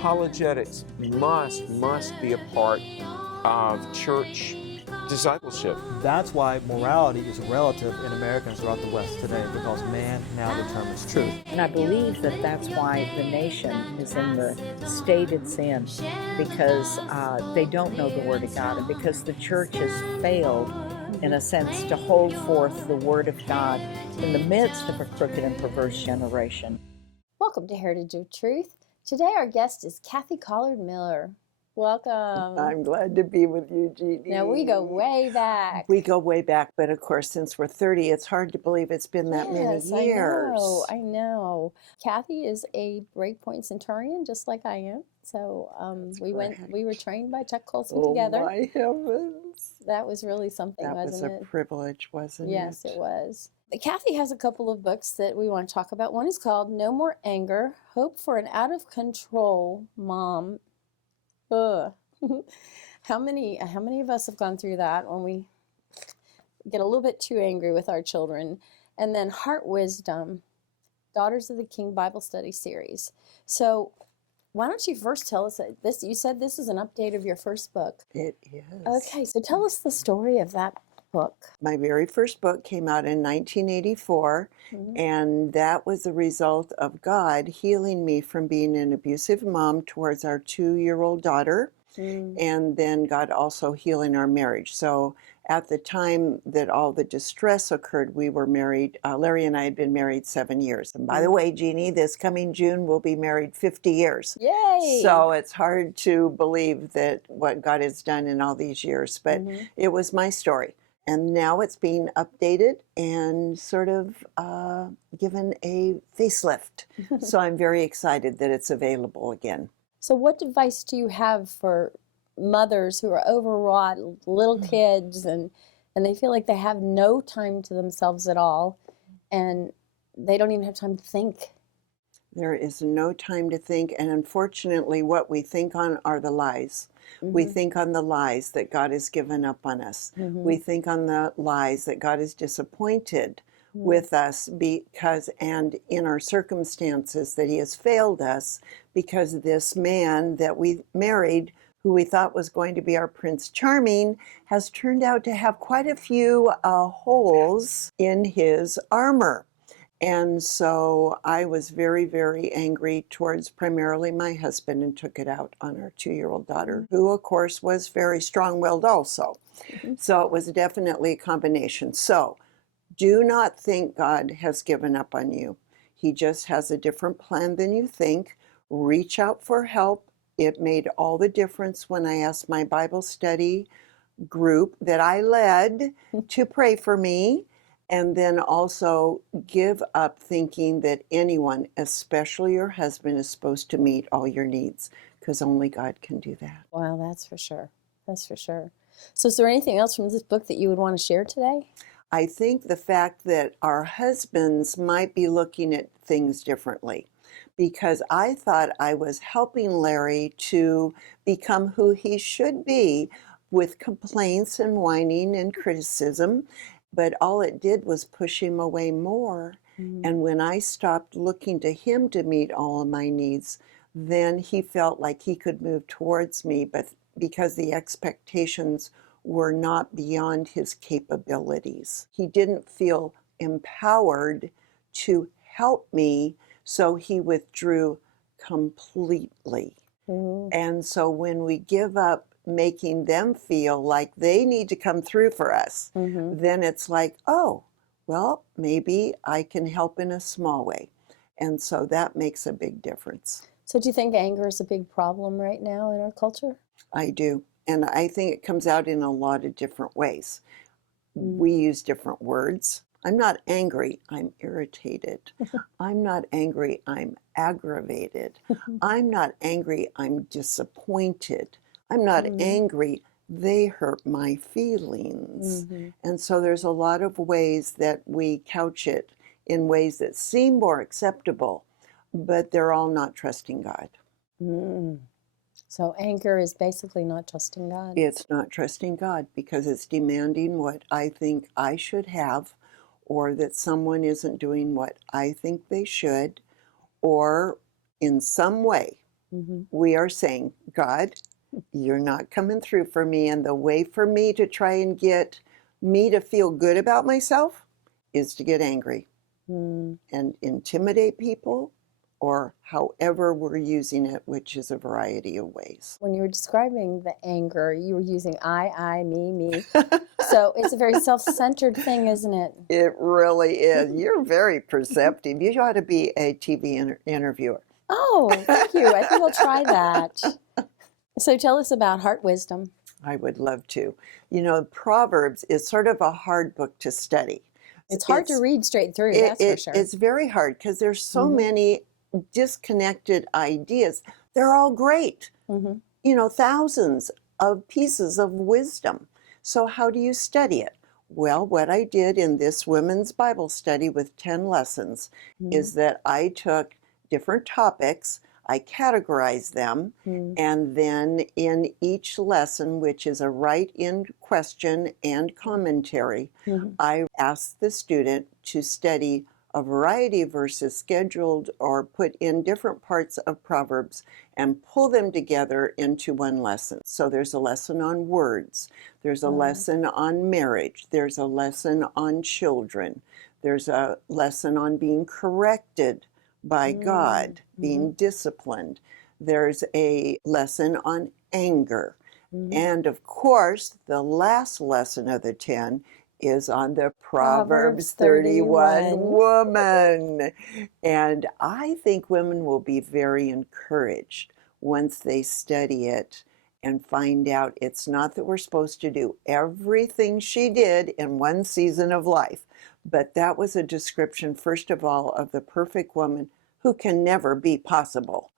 apologetics must be a part of church discipleship. That's why morality is relative in Americans throughout the West today, because man now determines truth. And I believe that that's why the nation is in the state it's in, because they don't know the Word of God, and because the church has failed, in a sense, to hold forth the Word of God in the midst of a crooked and perverse generation. Welcome to Heritage of Truth. Today our guest is Kathy Collard Miller. Welcome. I'm glad to be with you, Jeanne. Now, we go way back. We go way back, but of course, since we're 30, it's hard to believe it's been that many years. I know. Kathy is a Breakpoint Centurion, just like I am. So we were trained by Chuck Colson together. Oh, my heavens. That was really something, wasn't it? That was a privilege, wasn't it? Yes, it was. Kathy has a couple of books that we want to talk about. One is called No More Anger, Hope for an Out-of-Control Mom. Ugh. How many of us have gone through that when we get a little bit too angry with our children? And then Heart Wisdom, Daughters of the King Bible Study Series. So why don't you first tell us this? You said this is an update of your first book. It is. Okay, so tell us the story of that book. My very first book came out in 1984, and that was the result of God healing me from being an abusive mom towards our 2-year-old daughter, and then God also healing our marriage. So at the time that all the distress occurred, we were married. Larry and I had been married 7 years. And by the way, Jeannie, this coming June, we'll be married 50 years. Yay! So it's hard to believe that what God has done in all these years, but it was my story. And now it's being updated and sort of given a facelift. So I'm very excited that it's available again. So what advice do you have for mothers who are overwrought, little kids, and they feel like they have no time to themselves at all, and they don't even have time to think? There is no time to think, and unfortunately what we think on are the lies. We think on the lies that God has given up on us. We think on the lies that God is disappointed with us because, and in our circumstances, that he has failed us because this man that we married, who we thought was going to be our Prince Charming, has turned out to have quite a few holes in his armor. And so I was very, very angry towards primarily my husband and took it out on our 2-year-old daughter, who, of course, was very strong-willed also. So it was definitely a combination. So do not think God has given up on you. He just has a different plan than you think. Reach out for help. It made all the difference when I asked my Bible study group that I led to pray for me. And then also give up thinking that anyone, especially your husband, is supposed to meet all your needs, because only God can do that. Wow, that's for sure. That's for sure. So is there anything else from this book that you would want to share today? I think the fact that our husbands might be looking at things differently, because I thought I was helping Larry to become who he should be with complaints and whining and criticism. But all it did was push him away more. And when I stopped looking to him to meet all of my needs, then he felt like he could move towards me, but because the expectations were not beyond his capabilities. He didn't feel empowered to help me, so he withdrew completely. And so when we give up making them feel like they need to come through for us, then it's like, oh, well, maybe I can help in a small way. And so that makes a big difference. So do you think anger is a big problem right now in our culture? I do. And I think it comes out in a lot of different ways. We use different words. I'm not angry, I'm irritated. I'm not angry, I'm aggravated. I'm not angry, I'm disappointed. I'm not angry, they hurt my feelings. And so there's a lot of ways that we couch it in ways that seem more acceptable, but they're all not trusting God. So anger is basically not trusting God. It's not trusting God because it's demanding what I think I should have, or that someone isn't doing what I think they should, or in some way We are saying, God, you're not coming through for me, and the way for me to try and get me to feel good about myself is to get angry and intimidate people, or however we're using it, which is a variety of ways. When you were describing the anger, you were using I, me. So it's a very self-centered thing, isn't it? It really is. You're very perceptive. You ought to be a TV interviewer. Oh, thank you. I think I'll try that. So tell us about heart wisdom. I would love to. You know, Proverbs is sort of a hard book to study. It's hard to read straight through, that's for sure. It's very hard because there's so many disconnected ideas. They're all great. You know, thousands of pieces of wisdom. So how do you study it? Well, what I did in this women's Bible study with 10 lessons is that I took different topics, I categorized them, and then in each lesson, which is a write-in question and commentary, I asked the student to study a variety of verses scheduled or put in different parts of Proverbs and pull them together into one lesson. So there's a lesson on words, there's a lesson on marriage, there's a lesson on children, there's a lesson on being corrected by God, being disciplined. There's a lesson on anger. And of course, the last lesson of the 10 is on the Proverbs 31 woman. And I think women will be very encouraged once they study it and find out it's not that we're supposed to do everything she did in one season of life, but that was a description, first of all, of the perfect woman who can never be possible.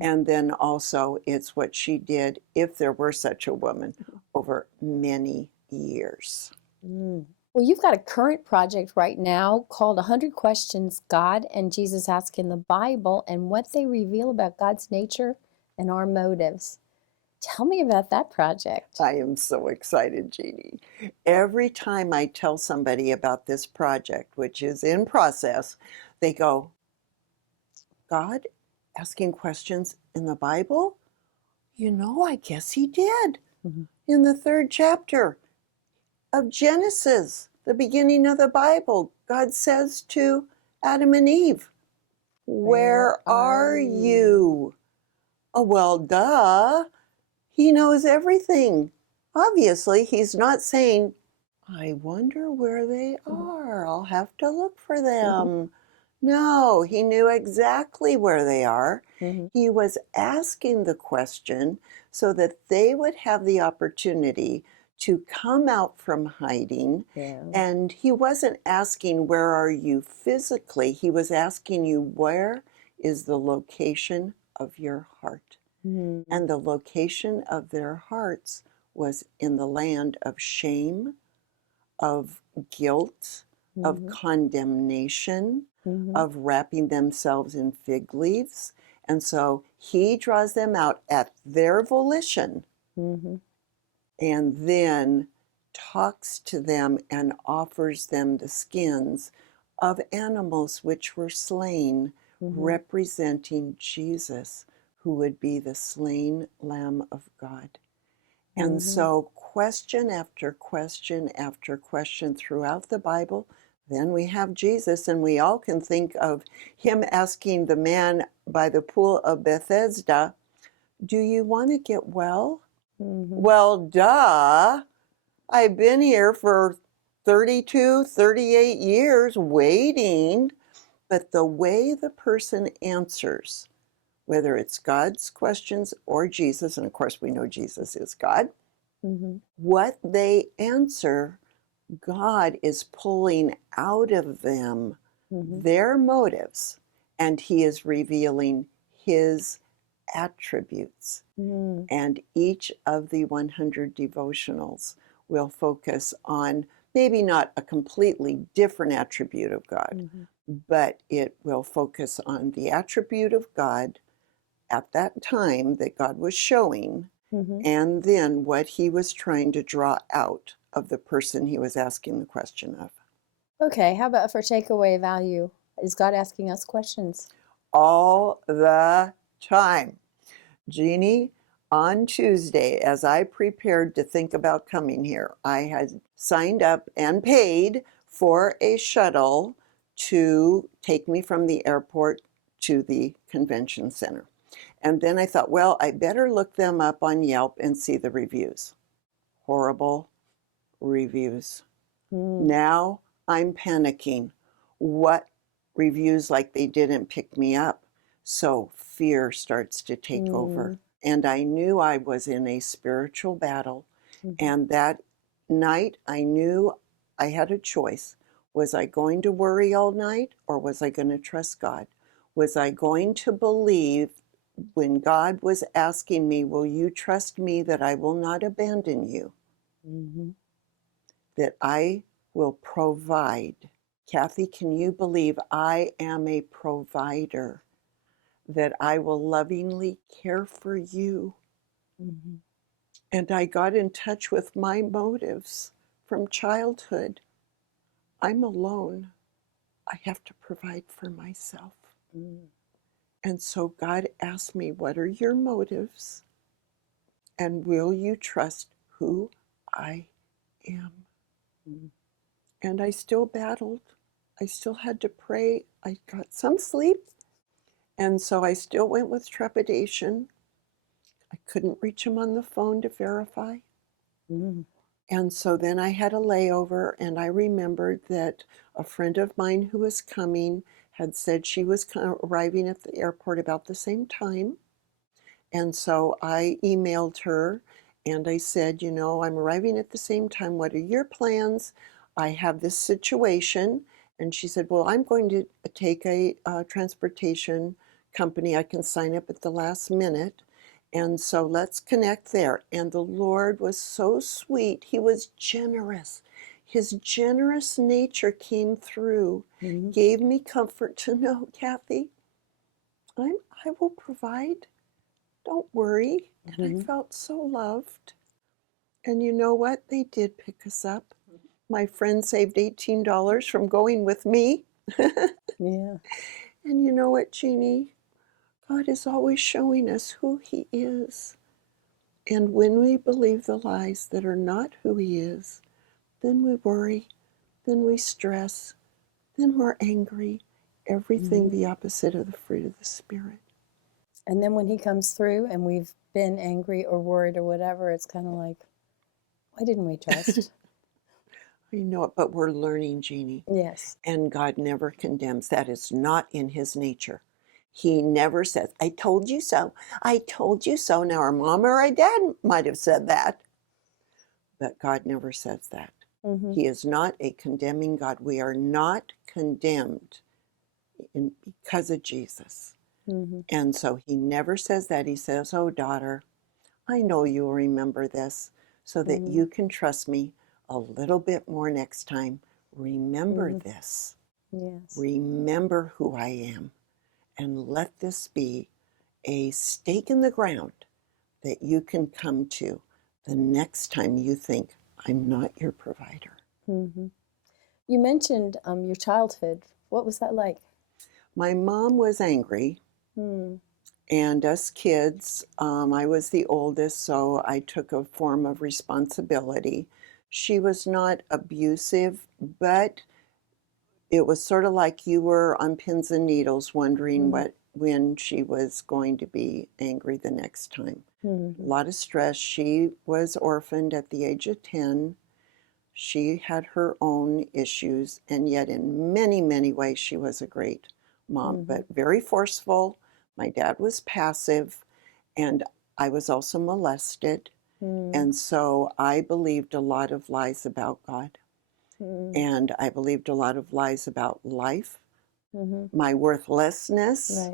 And then also it's what she did, if there were such a woman, over many years. Well, you've got a current project right now called 100 Questions God and Jesus Ask in the Bible and what they reveal about God's nature and our motives. Tell me about that project. I am so excited, Jeannie. Every time I tell somebody about this project, which is in process, they go, God asking questions in the Bible? You know, I guess he did. In the 3rd chapter of Genesis, the beginning of the Bible, God says to Adam and Eve, where are you? Oh, well, duh. He knows everything. Obviously, he's not saying, I wonder where they are. I'll have to look for them. No, he knew exactly where they are. He was asking the question so that they would have the opportunity to come out from hiding. And he wasn't asking, where are you physically? He was asking you, where is the location of your heart? And the location of their hearts was in the land of shame, of guilt, of condemnation, of wrapping themselves in fig leaves. And so he draws them out at their volition and then talks to them and offers them the skins of animals which were slain, representing Jesus, who would be the slain Lamb of God. And so question after question after question throughout the Bible, then we have Jesus, and we all can think of him asking the man by the pool of Bethesda, do you want to get well? Well, duh. I've been here for 32, 38 years waiting. But the way the person answers, whether it's God's questions or Jesus, and of course we know Jesus is God, what they answer, God is pulling out of them their motives, and he is revealing his attributes. And each of the 100 devotionals will focus on maybe not a completely different attribute of God, but it will focus on the attribute of God at that time that God was showing, and then what he was trying to draw out of the person he was asking the question of. Okay, how about for takeaway value? Is God asking us questions? All the time. Jeannie, on Tuesday, as I prepared to think about coming here, I had signed up and paid for a shuttle to take me from the airport to the convention center. And then I thought, well, I better look them up on Yelp and see the reviews. Horrible reviews. Now I'm panicking. What reviews like they didn't pick me up? So fear starts to take over. And I knew I was in a spiritual battle. And that night I knew I had a choice. Was I going to worry all night, or was I going to trust God? Was I going to believe when God was asking me, will you trust me that I will not abandon you? That I will provide. Kathy, can you believe I am a provider? That I will lovingly care for you. And I got in touch with my motives from childhood. I'm alone. I have to provide for myself. And so God asked me, what are your motives? And will you trust who I am? And I still battled. I still had to pray. I got some sleep. And so I still went with trepidation. I couldn't reach him on the phone to verify. And so then I had a layover, and I remembered that a friend of mine who was coming had said she was arriving at the airport about the same time. And so I emailed her and I said, you know, I'm arriving at the same time. What are your plans? I have this situation. And she said, well, I'm going to take a transportation company. I can sign up at the last minute. And so let's connect there. And the Lord was so sweet. He was generous. His generous nature came through, gave me comfort to know, Kathy, I will provide. Don't worry. And I felt so loved. And you know what? They did pick us up. My friend saved $18 from going with me. Yeah. And you know what, Jeannie? God is always showing us who He is. And when we believe the lies that are not who He is, then we worry, then we stress, then we're angry. Everything the opposite of the fruit of the Spirit. And then when He comes through and we've been angry or worried or whatever, it's kind of like, why didn't we trust? I know it, but we're learning, Jeannie. Yes. And God never condemns. That is not in His nature. He never says, I told you so. I told you so. Now our mom or our dad might have said that. But God never says that. He is not a condemning God. We are not condemned because of Jesus. And so He never says that. He says, oh, daughter, I know you'll remember this so that you can trust me a little bit more next time. Remember this. Yes. Remember who I am. And let this be a stake in the ground that you can come to the next time you think, I'm not your provider. You mentioned your childhood. What was that like? My mom was angry. And us kids, I was the oldest, so I took a form of responsibility. She was not abusive, but it was sort of like you were on pins and needles wondering when she was going to be angry the next time. A lot of stress. She was orphaned at the age of 10. She had her own issues, and yet in many, many ways she was a great mom, but very forceful. My dad was passive, and I was also molested. And so I believed a lot of lies about God. And I believed a lot of lies about life, my worthlessness,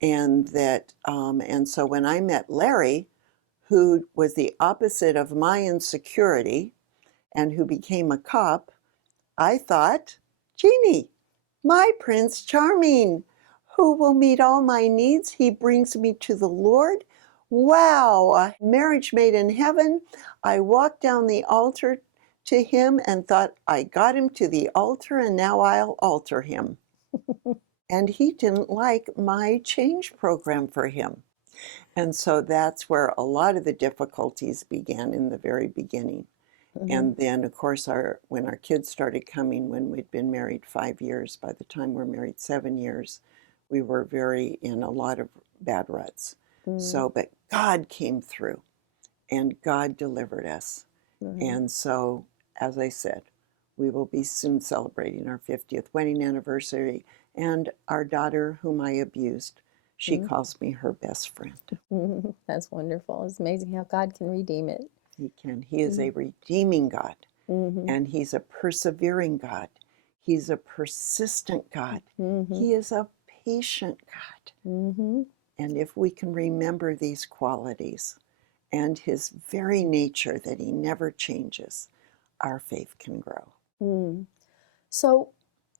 and that. And so when I met Larry, who was the opposite of my insecurity, and who became a cop, I thought, Jeannie, my Prince Charming, who will meet all my needs. He brings me to the Lord. Wow, a marriage made in heaven. I walked down the altar to him and thought, I got him to the altar and now I'll alter him. And he didn't like my change program for him. And so that's where a lot of the difficulties began in the very beginning. And then, of course, when our kids started coming, when we'd been married 5 years, by the time we're married 7 years, we were very in a lot of bad ruts. So, but God came through and God delivered us. And so, as I said, we will be soon celebrating our 50th wedding anniversary. And our daughter, whom I abused, she calls me her best friend. That's wonderful. It's amazing how God can redeem it. He can. He is a redeeming God, and He's a persevering God. He's a persistent God. He is a patient God. And if we can remember these qualities and His very nature that He never changes, our faith can grow. So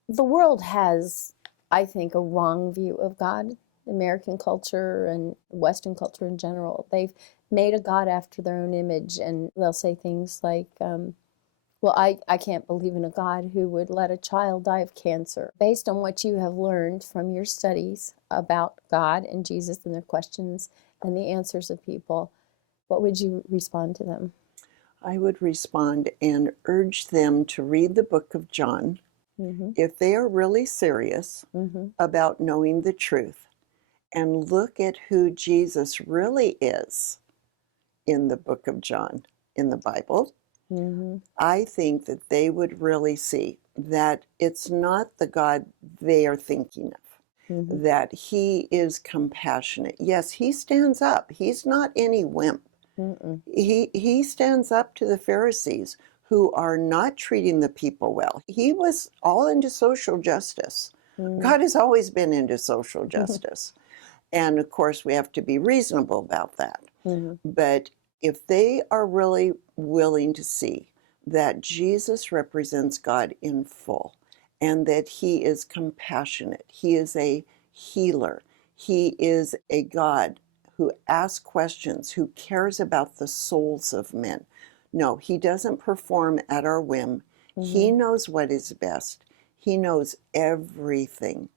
the world has, I think, a wrong view of God. American culture and Western culture in general. They've made a God after their own image, and they'll say things like, well, I can't believe in a God who would let a child die of cancer. Based on what you have learned from your studies about God and Jesus and their questions and the answers of people, what would you respond to them? I would respond and urge them to read the book of John if they are really serious about knowing the truth, and look at who Jesus really is in the book of John in the Bible. I think that they would really see that it's not the God they are thinking of, that He is compassionate. Yes, He stands up. He's not any wimp. He stands up to the Pharisees who are not treating the people well. He was all into social justice. God has always been into social justice. And of course, we have to be reasonable about that. But if they are really willing to see that Jesus represents God in full, and that He is compassionate, He is a healer, He is a God who asks questions, who cares about the souls of men. No, He doesn't perform at our whim. He knows what is best. He knows everything.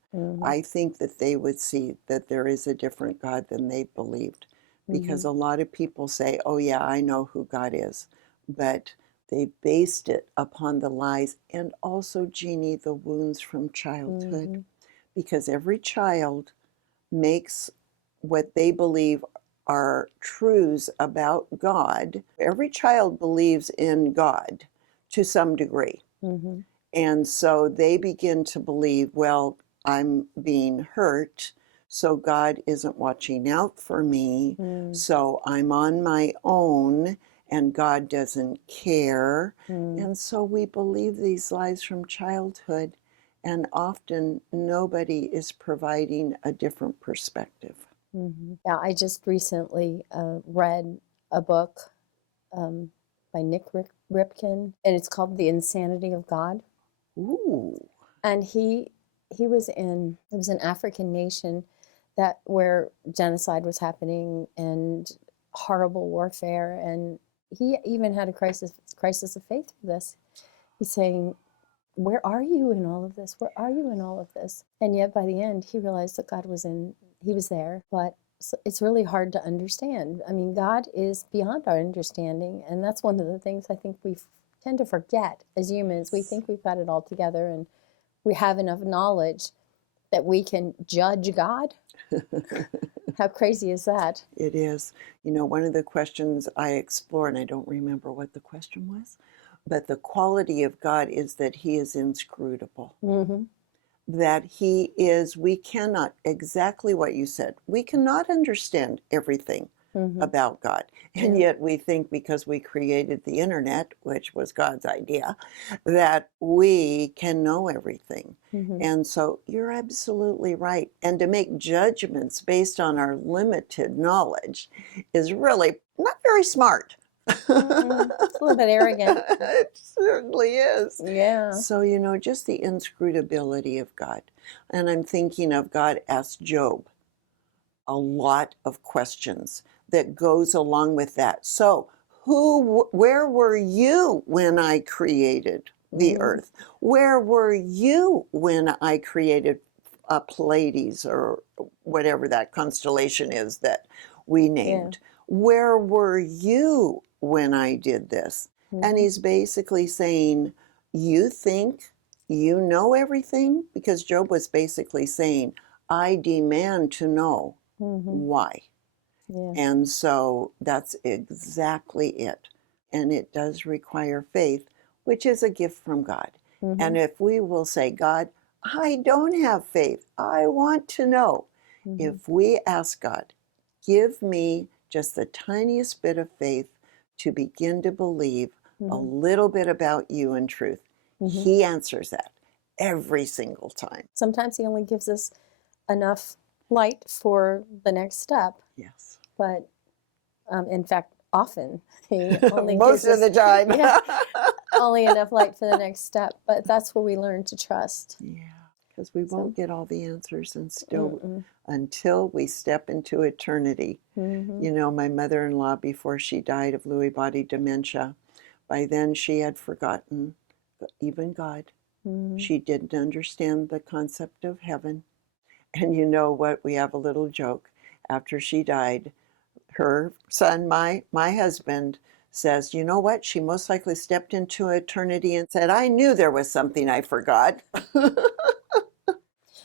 I think that they would see that there is a different God than they believed. Because a lot of people say, oh yeah, I know who God is. But they based it upon the lies and also, Jeannie, the wounds from childhood. Because every child makes what they believe are truths about God. Every child believes in God to some degree. And so they begin to believe, well, I'm being hurt, so God isn't watching out for me, so I'm on my own, and God doesn't care. And so we believe these lies from childhood, and often nobody is providing a different perspective. Yeah, I just recently read a book by Nick Ripken, and it's called The Insanity of God. Ooh. And it was an African nation where genocide was happening and horrible warfare, and he even had a crisis of faith for this. He's saying, where are you in all of this? Where are you in all of this? And yet by the end, he realized that he was there, but it's really hard to understand. I mean, God is beyond our understanding, and that's one of the things I think we tend to forget as humans. We think we've got it all together and we have enough knowledge that we can judge God. How crazy is that? It is. You know, one of the questions I explore, and I don't remember what the question was, but the quality of God is that He is inscrutable. That He is, we cannot, exactly what you said, we cannot understand everything about God. And yet we think because we created the internet, which was God's idea, that we can know everything. And so you're absolutely right. And to make judgments based on our limited knowledge is really not very smart. It's a little bit arrogant. It certainly is. Yeah. So, you know, just the inscrutability of God. And I'm thinking of God asked Job a lot of questions that goes along with that. So, where were you when I created the earth? Where were you when I created Pleiades or whatever that constellation is? we named. Where were you when I did this? And he's basically saying, you think you know everything? Because Job was basically saying, I demand to know why. Yeah. And so that's exactly it. And it does require faith, which is a gift from God. And if we will say, God, I don't have faith, I want to know. If we ask God, give me just the tiniest bit of faith to begin to believe a little bit about you and truth, he answers that every single time. Sometimes he only gives us enough light for the next step, Yes. but in fact, often he only Most gives of the time. only enough light for the next step. But that's where we learn to trust. Yeah, because we won't get all the answers and still until we step into eternity. You know, my mother-in-law, before she died of Lewy body dementia, by then she had forgotten even God. She didn't understand the concept of heaven. And you know what? We have a little joke. After she died, her son, my husband, says, you know what? She most likely stepped into eternity and said, I knew there was something I forgot.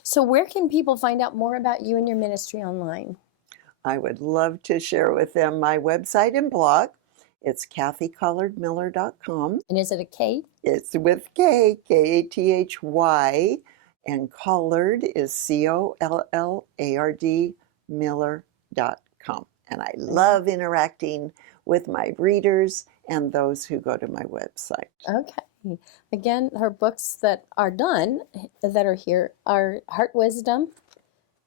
So where can people find out more about you and your ministry online? I would love to share with them my website and blog. It's kathycollardmiller.com. And is it a K? It's with K, K-A-T-H-Y, and Collard is C-O-L-L-A-R-D, Miller.com. And I love interacting with my readers and those who go to my website. Okay. Again, her books that are done, that are here, are Heart Wisdom,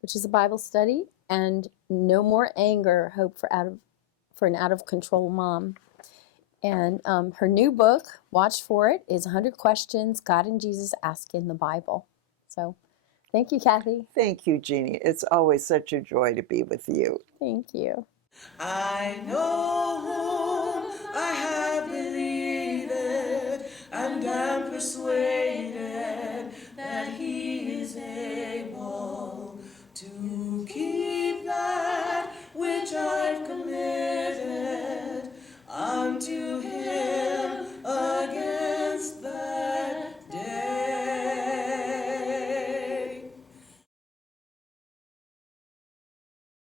which is a Bible study, and No More Anger, Hope for an Out of Control Mom. And her new book, watch for it, is 100 Questions God and Jesus Ask in the Bible. So thank you, Kathy. Thank you, Jeannie. It's always such a joy to be with you. Thank you. I know